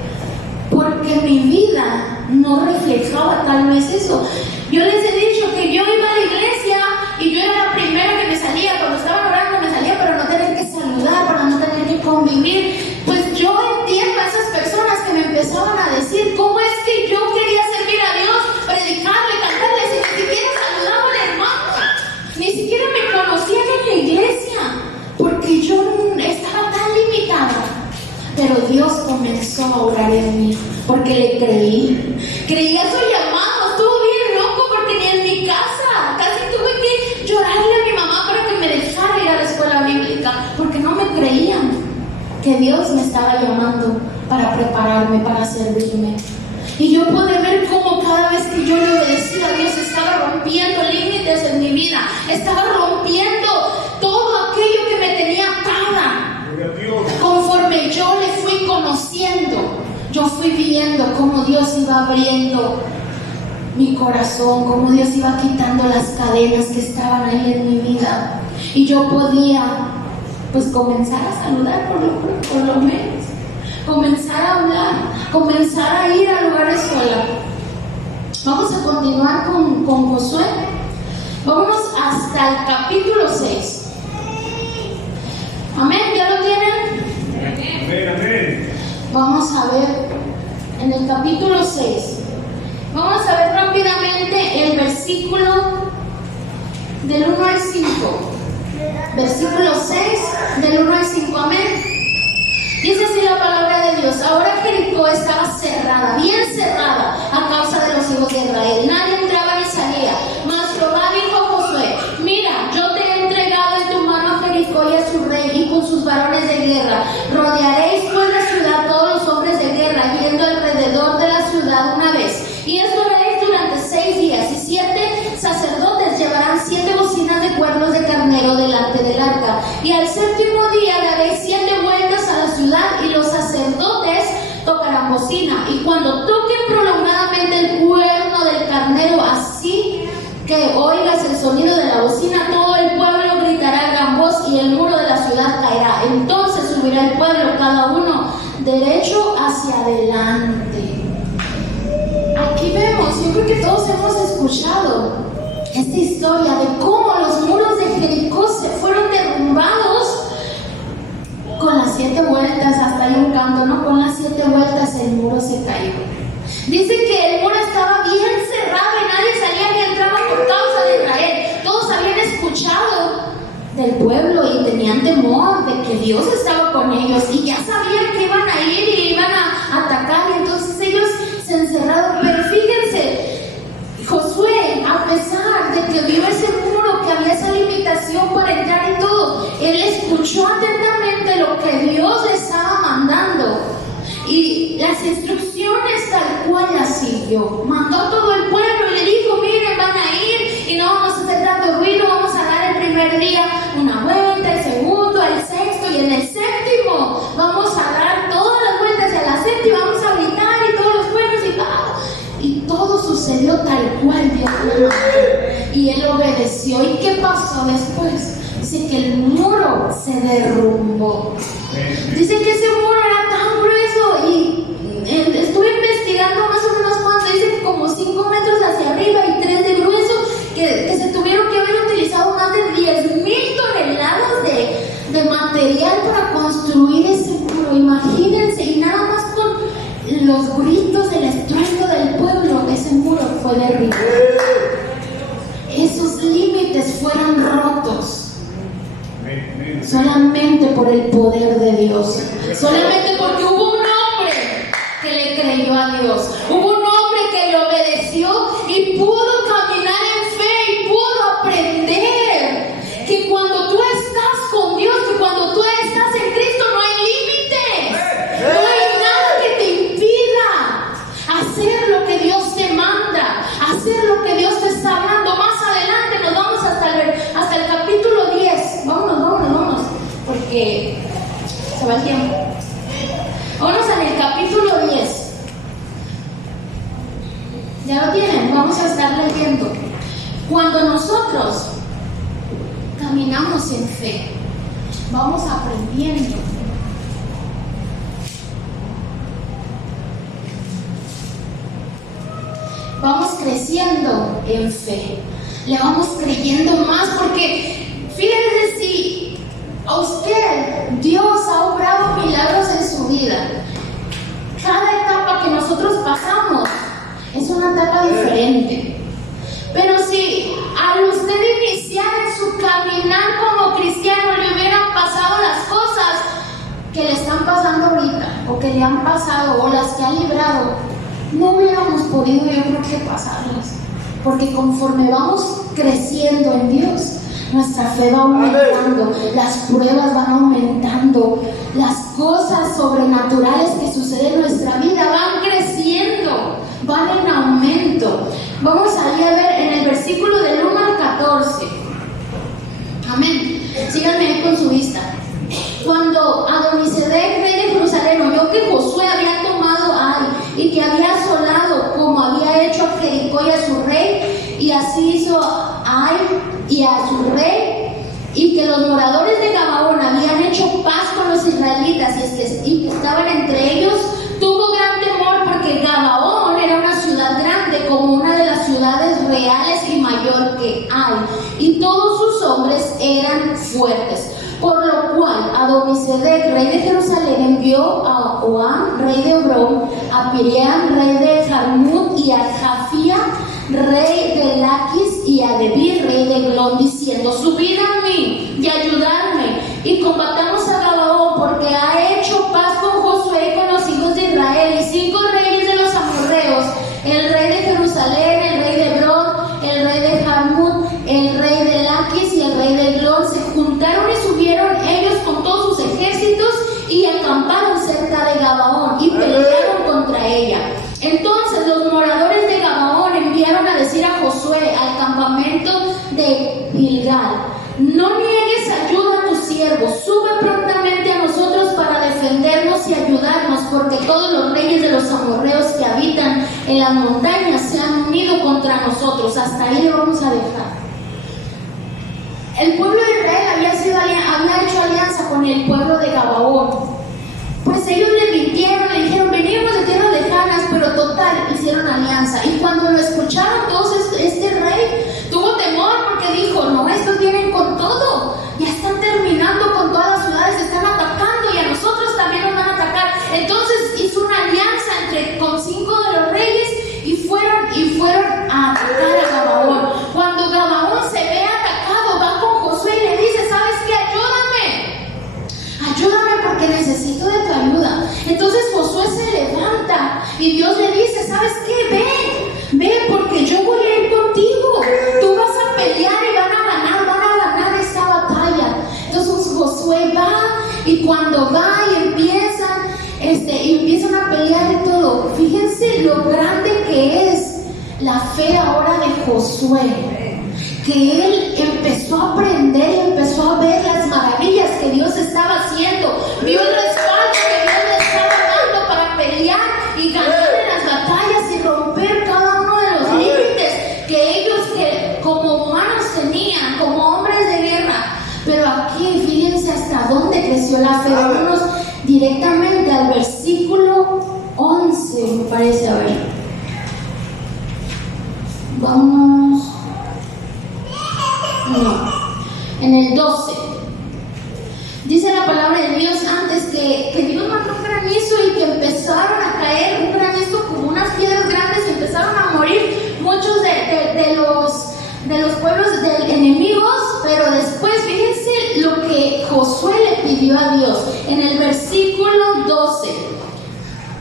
Porque mi vida no reflejaba tal vez eso. Yo les he dicho que yo iba a la iglesia y yo era la primera que me salía. Cuando estaban orando me salía para no tener que saludar, para no tener que convivir. Pues yo entiendo a esas personas que me empezaban a decir: ¿cómo es que yo quería servir a Dios, predicarle, cantarle, si ni siquiera saludaba al hermano? Ni siquiera me conocía. comenzó a obrar en mí, porque le creí. Creía su llamado, estuvo bien loco porque ni en mi casa, casi tuve que llorarle a mi mamá para que me dejara ir a la escuela bíblica, porque no me creían que Dios me estaba llamando para prepararme, para servirme. Y yo pude ver cómo cada vez que yo le obedecía a Dios estaba rompiendo límites en mi vida, estaba rompiendo todo aquello que me tenía atada. Conforme yo le fui conociendo, yo fui viendo cómo Dios iba abriendo mi corazón, cómo Dios iba quitando las cadenas que estaban ahí en mi vida. Y yo podía, pues, comenzar a saludar por lo menos, comenzar a hablar, comenzar a ir a lugares sola. Vamos a continuar con Josué. Vámonos hasta el capítulo 6. Amén, ¿ya lo tienen? Amén, amén. Vamos a ver en el capítulo 6. Vamos a ver rápidamente el versículo del 1 al 5. Versículo 6, del 1 al 5. Amén. Dice así la palabra de Dios: ahora Jericó estaba cerrada, bien cerrada, a causa de los hijos de Israel. Nadie entraba ni salía. Mas Jehová dijo a Josué: mira, yo te he entregado en tu mano a Jericó y a su rey y con sus varones de guerra. Rodearéis pues la ciudad todos los hombres de guerra, yendo alrededor de la ciudad una vez. Y esto haréis durante 6 días, y 7 sacerdotes llevarán 7 bocinas de cuernos de carnero delante del arca. Y al 7º día daréis 7 vueltas a la ciudad, y los sacerdotes tocarán bocina. Y cuando toquen prolongadamente el cuerno del carnero, así que oigas el sonido de la bocina, todo el pueblo gritará a gran voz, y el muro de la ciudad caerá. Entonces subirá el pueblo, cada uno derecho hacia adelante. Aquí vemos, yo creo que todos hemos escuchado esta historia de cómo los muros de Jericó se fueron derrumbados con las 7 vueltas. Hasta hay un canto, ¿no? Con las 7 vueltas el muro se cayó. Dice que el muro estaba bien cerrado y nadie salía ni entraba por causa de Israel. Todos habían escuchado del pueblo y tenían temor de que Dios estaba con ellos, y ya sabían que iban a ir y iban a atacar, y entonces ellos se encerraron. Pero fíjense, Josué, a pesar de que vio ese muro, que había esa limitación para entrar y todo, él escuchó atentamente lo que Dios le estaba mandando y las instrucciones tal cual las siguió. Mandó a todo el pueblo y le dijo: miren, van a ir y no vamos a hacer tanto ruido, vamos a dar el primer día una vuelta, el segundo, el sexto, y en el 7º vamos a dar todas las vueltas, y a la 7ª vamos a gritar y todos los pueblos y todo sucedió tal cual Dios le mandó. Y él obedeció. ¿Y qué pasó después? Dice que el muro se derrumbó. Dice que ese muro era tan grueso, y estuve investigando más o menos cuánto. Dice que como 5 metros hacia arriba y 3 de grueso, que se tuvieron que haber utilizado más de 10,000 toneladas de material para construir ese muro. Imagínense, y nada más con los gritos del estruendo del pueblo, ese muro fue derribado. Esos límites fueron rotos solamente por el poder de Dios, solamente porque hubo un hombre que le creyó a Dios, hubo un hombre que le obedeció y pudo caminar en fe y pudo aprender que cuando tú estás con Dios, que cuando tú estás en Cristo, no hay límites, no hay nada que te impida hacer lo que Dios te manda, hacer lo que Dios te está hablando. Más adelante nos vamos hasta el capítulo 10. Vámonos, porque se va el tiempo. Vámonos en el capítulo 10. ¿Ya lo tienen? Vamos a estar leyendo. Cuando nosotros caminamos en fe, vamos aprendiendo. Vamos creciendo en fe. Le vamos creyendo más, porque fíjense, si a usted Dios ha obrado milagros en su vida, cada etapa que nosotros pasamos es una etapa diferente. Pero si al usted iniciar en su caminar como cristiano le hubieran pasado las cosas que le están pasando ahorita, o que le han pasado o las que ha librado, no hubiéramos podido, yo creo que pasarlas, porque conforme vamos creciendo en Dios, nuestra fe va aumentando, las pruebas van aumentando, las cosas sobrenaturales que suceden en nuestra vida van creciendo, van en aumento. Vamos ahí a ver en el versículo del 1 al 14. Amén. Síganme ahí con su vista. Cuando Adonisedec, rey de Jerusalén, oyó que Josué había tomado Ai y que había asolado como había hecho a Jericó y a su rey, y así hizo a Ai y a su rey, y que los moradores de Gabaón habían hecho paz con los israelitas y que estaban entre ellos, tuvo gran temor, porque Gabaón era una ciudad grande, como una de las ciudades reales y mayor que hay, y todos sus hombres eran fuertes. Por lo cual Adonisedec, rey de Jerusalén, envió a Oam, rey de Hebrón, a Piream, rey de Jarmut, y a Jafía, rey de Laquis, y a Debir, rey de Glón, diciendo: subid a mí y ayudadme, y combatamos a Gabaón, porque ha hecho paz con Josué y con los hijos de Israel. Y 5 reyes de los amorreos, el rey de Jerusalén, el rey de Hebrón, el rey de Jarmut, el rey de Laquis y el rey de Glón, se juntaron y subieron ellos con todos sus ejércitos y acamparon cerca de Gabaón y pelearon contra ella. Entonces los moradores de Gabaón enviaron a decir a Josué al campamento de Gilgal: no niegues ayuda a tu siervo, sube prontamente a nosotros para defendernos y ayudarnos, porque todos los reyes de los amorreos que habitan en las montañas se han unido contra nosotros. Hasta ahí le vamos a dejar. El pueblo de Israel había hecho alianza con el pueblo de Gabaón. Pues ellos le mintieron, le dijeron: venimos de tierras lejanas, pero total, hicieron alianza. Y cuando lo escucharon todos, este rey tuvo temor, porque dijo: no, estos vienen con todo, ya están terminando con todas las ciudades, están atacando, y a nosotros también nos van a atacar. Entonces hizo una alianza con 5 de los reyes y fueron a atacar a Gabaón. Cuando Gabaón se ve atacado, va con Josué y le dice: ¿sabes qué? Ayúdame porque necesito de tu ayuda. Entonces Josué se levanta y Dios le dice: ¿sabes qué? Ven, porque yo voy a ir contigo. Tú vas a pelear y van a ganar esta batalla. Entonces Josué va, y cuando va y empiezan a pelear y todo, fíjense lo grande que es la fe ahora de Josué, que él empezó a aprender y empezó a ver las maravillas que Dios estaba haciendo, vio el respaldo que Dios le estaba dando para pelear y ganar en las batallas y romper cada uno de los límites que ellos como humanos tenían, como hombres de guerra. Pero aquí fíjense hasta dónde creció la fe. Vámonos directamente al versículo 11, me parece. A ver, vamos. No, en el 12 dice la palabra de Dios antes que Dios mandó un granizo y que empezaron a caer un granizo como unas piedras grandes y empezaron a morir muchos de los pueblos de enemigos. Pero después fíjense lo que Josué le pidió a Dios en el versículo 12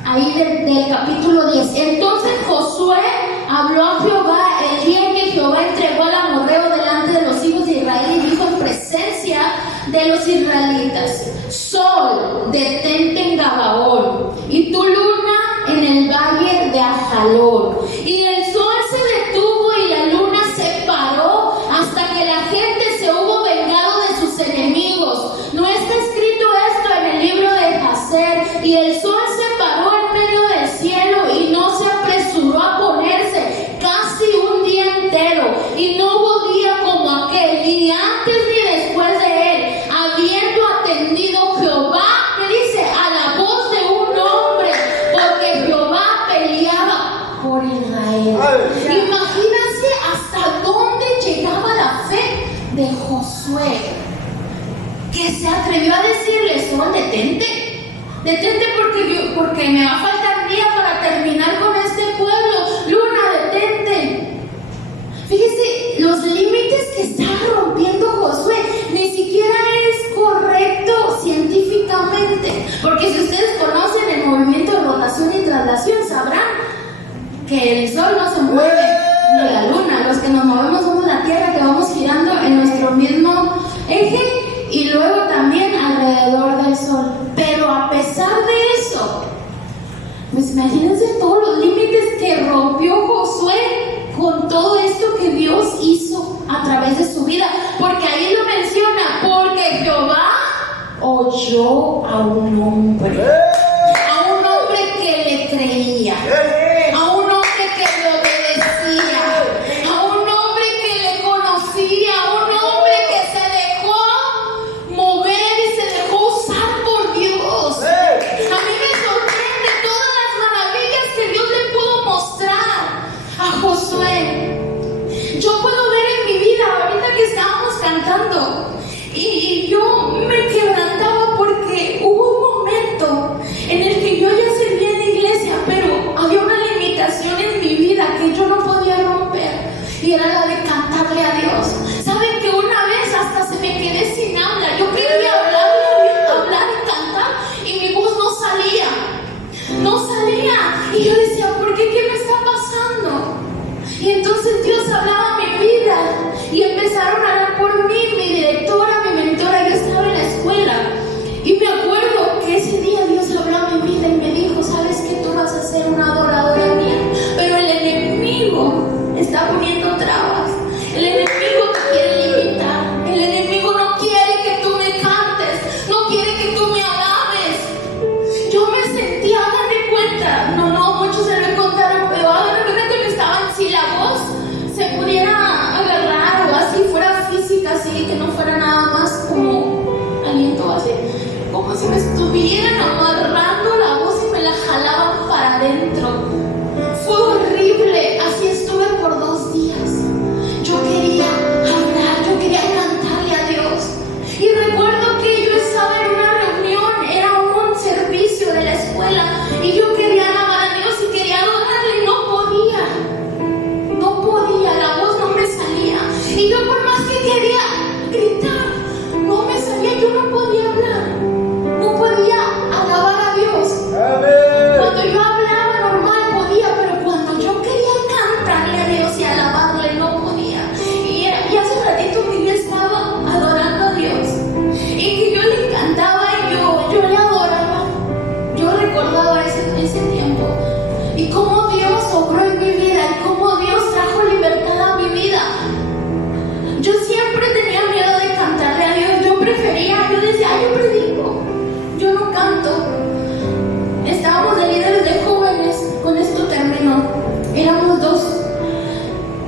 ahí del capítulo 10. Entonces Josué habló a Jehová el día que Jehová entregó al amorreo delante de los hijos de Israel, y dijo en presencia de los israelitas: Sol, detente en Gabaón, y tu luna en el valle de Ajalón. Y el sol se detuvo y la luna se paró hasta que la gente se hubo vengado de sus enemigos. ¿No está escrito esto en el libro de Jacer? Y el sol se paró en medio del cielo y no se apresuró a ponerse casi un día entero, y no hubo día como aquel, ni antes ni después de él, habiendo atendido Jehová, que dice, a la voz de un hombre, porque Jehová peleaba por Israel. Imagínense hasta dónde llegaba la fe de Josué, que se atrevió a decirle: Sol, detente porque me va a faltar día para terminar con este pueblo. Luna, detente. Fíjese los límites que estaba rompiendo Josué. Ni siquiera es correcto científicamente, porque si ustedes conocen el que el sol no se mueve, ni la luna. Los que nos movemos somos la tierra, que vamos girando en nuestro mismo eje y luego también alrededor del sol. Pero a pesar de eso, pues imagínense todos los límites que rompió Josué con todo esto que Dios hizo a través de su vida. Porque ahí lo menciona, porque Jehová oyó a un hombre que le creía, a un hombre que le obedecía, a un hombre que le conocía, a un hombre que se dejó mover y se dejó usar por Dios. A mí me sorprende todas las maravillas que Dios le pudo mostrar a Josué. Yo puedo ver en mi vida, ahorita que estábamos cantando, y yo me quebrantaba porque hubo un momento en el que yo ya servía en la iglesia, pero había una limitación en mi vida que yo no podía romper, y era la de cantarle a Dios. ¿Saben que una vez hasta se me quedé sin habla? Yo quería hablar y cantar, y mi voz no salía, y yo decía, ¿por qué? ¿Qué me está pasando? Y entonces Dios hablaba a mi vida, y empezaron a orar por mí, mi directora, mi mentora. Yo estaba en la escuela, y me acuerdo que ese día Dios habló a mi vida y me dijo, ¿sabes qué? Tú vas a ser una adoradora mía, pero el enemigo está poniendo trabas, el enemigo te quiere limitar, el enemigo no quiere que tú me cantes, no quiere que tú me alabes. Yo me sentía, hagan de cuenta, no, muchos se lo contaron, pero hagan de cuenta que me estaban, si la voz se pudiera agarrar o así, fuera física, así, que no fuera nada más como aliento así, como si me estuvieran amarrando la voz y me la jalaban para adentro. Fue horrible, así estuve por 2 días. Yo quería hablar, yo quería cantarle a Dios. Y recuerdo que yo estaba en una reunión, era un servicio de la escuela, y yo quería alabar a Dios y quería adorarle, y no podía, la voz no me salía. Y yo por más que quería gritar, no me salía, yo no podía hablar, no podía alabar a Dios. Cuando yo hablaba normal podía, pero cuando yo quería cantarle a Dios y alabarle no podía. Y hace ratito que yo estaba adorando a Dios y que yo le cantaba y yo le adoraba. Yo recordaba ese tiempo y cómo Dios obró en mi vida y cómo Dios trajo libertad a mi vida. Yo siempre tenía miedo de cantarle a Dios. Yo decía, yo predico, yo no canto. Estábamos de líderes de jóvenes, con esto terminó. Éramos 2,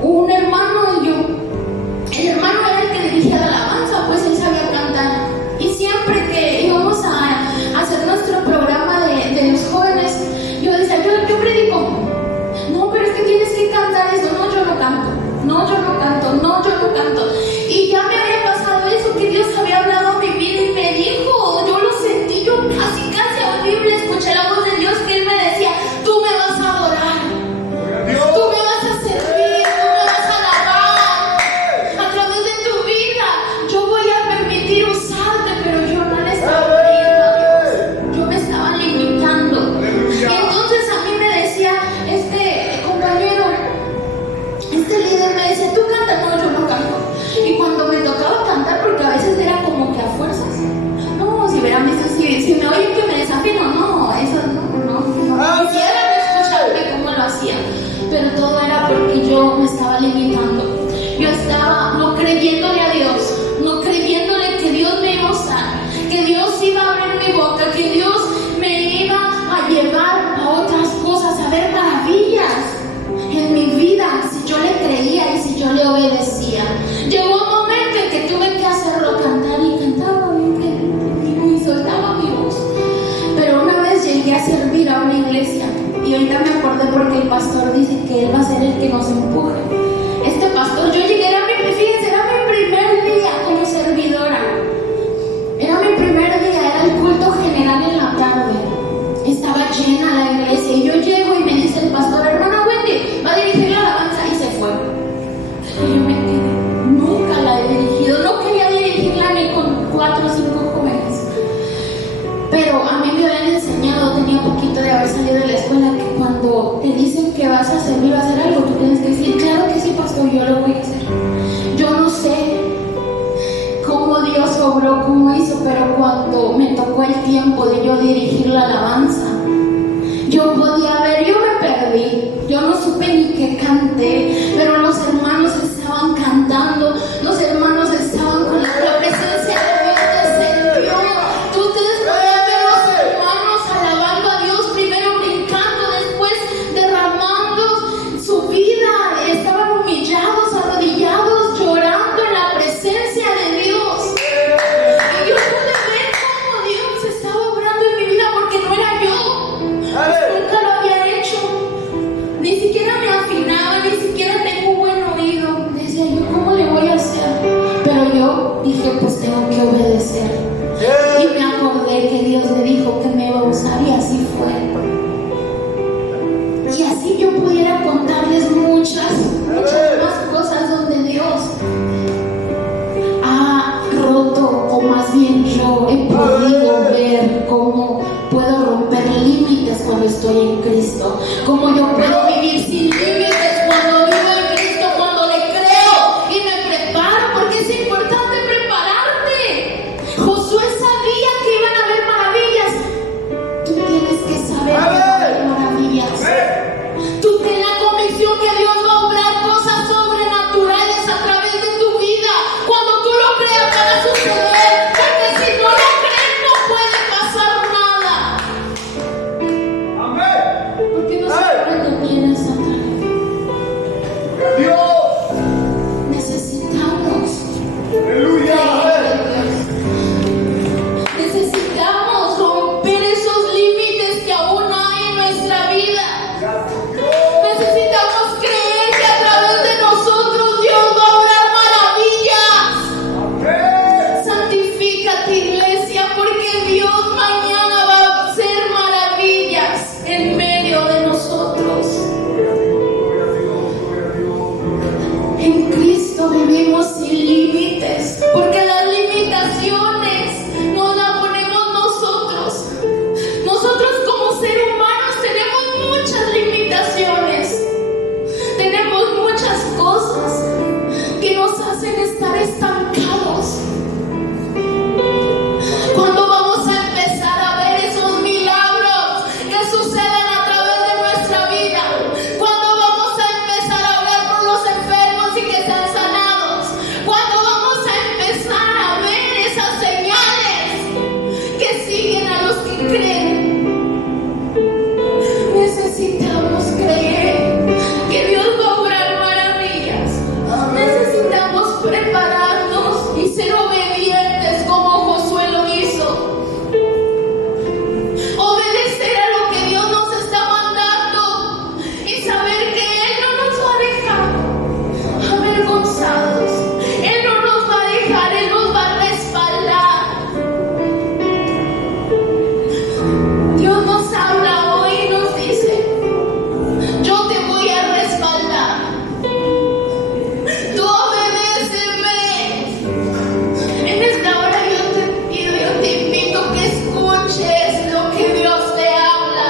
un hermano y yo. El hermano era el que dirigía la alabanza, pues él sabía cantar. Y siempre que íbamos a hacer nuestro programa de los jóvenes, yo decía, yo predico. No, pero es que tienes que cantar eso. No, yo no canto. Y ya me había pasado eso, que Dios había hablado a mi vida y me dijo, yo lo sentí, yo casi audible escuché la voz de Dios, que Él me decía, tú me vas a adorar, tú me vas a servir, tú me vas a alabar a través de tu vida. Yo voy a permitir usarte, pero yo no le estaba creyendo a Dios, yo me estaba limitando. Y entonces a mí me decía este compañero, este líder me decía, tú canta. No, yo no canto. Y cuando me tocaba cantar, porque a veces era como que a fuerzas, no, si me oyen que me desafino, no, eso no quisieran escucharme cómo lo hacía, pero todo era porque yo me estaba limitando. Yo estaba no creyéndole a Dios, no creyéndole que Dios me iba a usar, que Dios iba a abrir mi boca, que Dios me iba a llevar a otras cosas, a ver maravillas en mi vida, si yo le creía y si yo le obedecía. Llegó un momento en que tuve que hacerlo, cantar, y cantaba y soltaba mi voz. Pero una vez llegué a servir a una iglesia y ahorita me acordé porque el pastor dice que él va a ser el que nos empuje. Este pastor, yo llegué, era mi primer día como servidora. Era mi primer día, era el culto general en la tarde. Estaba llena la iglesia y yo llego y me dice el pastor, hermana Wendy, va a dirigir la alabanza, y se fue. Y yo me quedé, nunca la he dirigido, no quería dirigirla ni con 4 o 5 jóvenes. Pero a mí me habían enseñado, tenía poquito de haber salido de la escuela, que cuando te dicen que que vas a servir, vas a hacer algo, tú tienes que decir, claro que sí, pastor, yo lo voy a hacer. Yo no sé cómo Dios obró, cómo hizo, pero cuando me tocó el tiempo de yo dirigir la alabanza, yo podía ver, yo me perdí, yo no supe ni qué canté, pero los hermanos estaban cantando, los hermanos estaban con la presencia de Dios descendió. Ustedes podían ver los hermanos alabando a Dios, primero brincando, después derramando su vida, estaban humillados, arrodillados, llorando en la presencia de Dios. Y yo pude ver cómo Dios estaba obrando en mi vida porque no era yo. Nunca lo había hecho, ni siquiera me afinaba, ni siquiera tengo buen oído. Decía yo, ¿cómo le voy a hacer? Pero yo dije, pues tengo que obedecer. Y me acordé que Dios me dijo que me iba a usar y así fue. Y así yo pudiera contarles muchas más cosas donde Dios ha roto, o más bien yo he podido ver cómo puedo romper límites cuando estoy en Cristo, cómo yo puedo vivir sin límites cuando vivo en Cristo, cuando le creo y me preparo, porque es importante prepararte. Josué sabía que iban a haber maravillas. Tú tienes que saber que va a haber maravillas. Tú ten la convicción que Dios va a obrar cosas sobrenaturales a través de tu vida. Cuando tú lo creas van a suceder, porque si no lo crees no puede pasar nada. Porque no siempre te tienes atrás. Necesitamos creer en Dios. Necesitamos romper esos límites que aún hay en nuestra vida. Necesitamos creer que a través de nosotros Dios va a obrar maravillas. Santifícate, iglesia, porque Dios mañana va a hacer maravillas en medio de nosotros. En Cristo vivimos sin límites, porque las limitaciones nos las ponemos nosotros. Nosotros como seres humanos tenemos muchas limitaciones, tenemos muchas cosas que nos hacen estar estancados. Cuando vamos a empezar a ver esos milagros que suceden a través de nuestra vida, cuando vamos a empezar a orar por los enfermos y que sean sanados, cuando vamos a empezar a ver esas señales que siguen a los que creen, necesitamos creer que Dios va a obrar maravillas. Necesitamos prepararnos y ser obedientes como Josué lo hizo. Obedecer a lo que Dios nos está mandando y saber que Él no nos va a dejar avergonzados. Él no nos va a dejar, Él nos va a respaldar. Dios nos habla hoy y nos dice, yo te voy a respaldar. Tú obedéceme. En esta hora yo te pido, yo te invito que escuches lo que Dios te habla.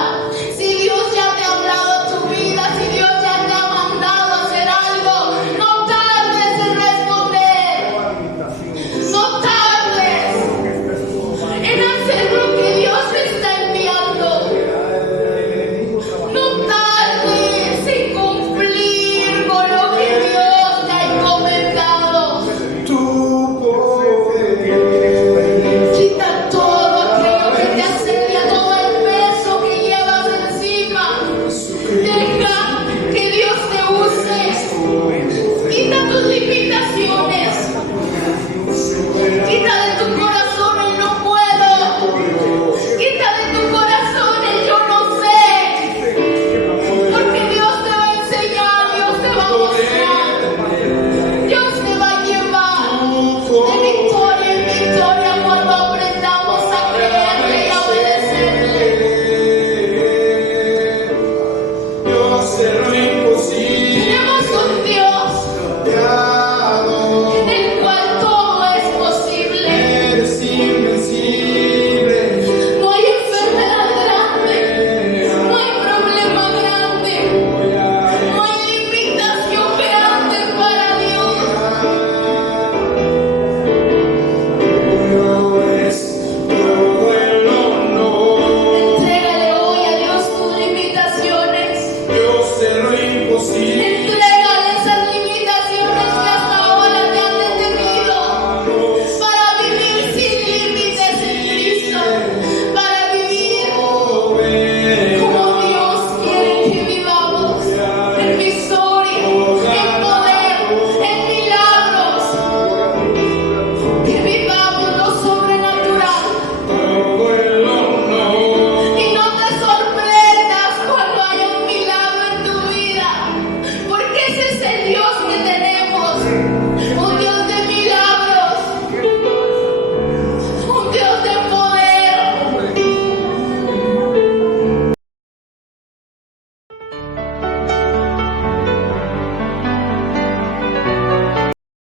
Si Dios ya te ha hablado a tu vida, si Dios ya te ha mandado a hacer algo, no tardes en responder. No tardes en hacer lo que Dios te está enviando. No tardes en cumplir con lo que Dios te ha encomendado. Quita todo aquello que te asedia, todo el peso que llevas encima. Deja que Dios te use. Quita tus limitaciones. Quita de tu corazón el no puedo. Quita de tu corazón el yo no sé. Porque Dios te va a enseñar, Dios te va a mostrar, Dios te va a llevar de victoria en victoria cuando aprendamos a creerle y a obedecerle. Dios será